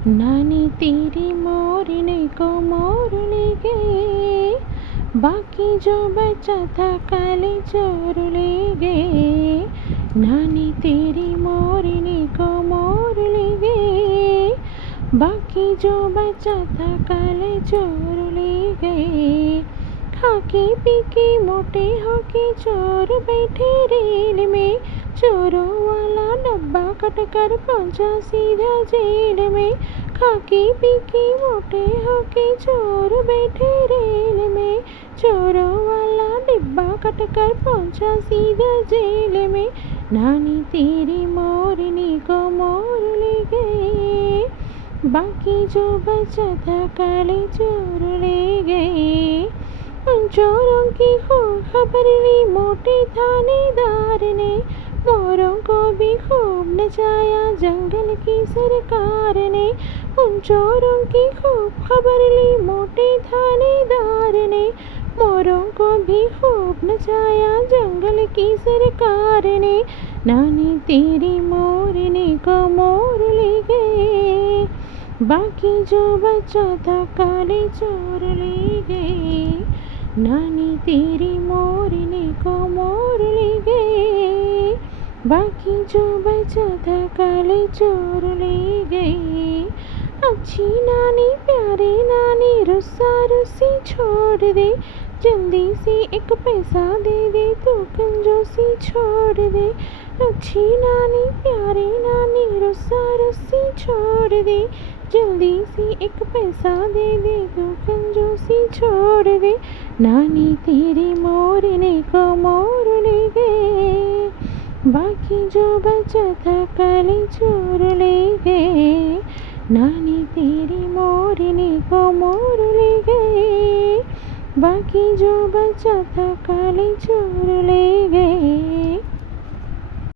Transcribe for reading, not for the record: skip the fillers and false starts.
नानी तेरी मोरनी को मोर ले गए, बाकी जो बचा था काले चोर ले गए। नानी तेरी मोरनी को मोर ले गए, बाकी जो बचा था काले चोर ले गए। खाके पीके मोटे होके चोर बैठे रेल में, चोरों वाला डब्बा कटकर पहुंचा सीधा जेल में। खाके पीके मोटे होके चोर बैठे रेल में, चोरों वाला डिब्बा कटकर पहुंचा सीधा जेल में। नानी तेरी मोरनी को मोर ले गए, बाकी जो बचा था काले चोर ले गए। उन चोरों की खूब खबर ली मोटे थानेदार ने, मोरों को भी खूब नचाया जंगल की सरकार ने। उन चोरों की खूब खबर ली मोटे थानेदार ने, मोरों को भी खूब नचाया जंगल की सरकार ने। नानी तेरी मोरनी को मोर ले गए, बाकी जो बचा था काले चोर ले गए। नानी तेरी मोरनी को मोर ले गए, बाकी जो बचा था काले चोर ले गए। अच्छी नानी प्यारे नानी रुस्सा रुस्सी छोड़ दे, जल्दी से एक पैसा दे दे तू कंजूसी छोड़ दे। अच्छी नानी प्यारे नानी रुस्सा रुस्सी छोड़ दे, जल्दी से एक पैसा दे दे तू कंजूसी छोड़ दे। नानी तेरी मोरनी को मोर ले गए, बाकी जो बचा था काले चोर ले गए। नानी तेरी मोरनी को मोर ले गए, बाकी जो बचा था काले चोर ले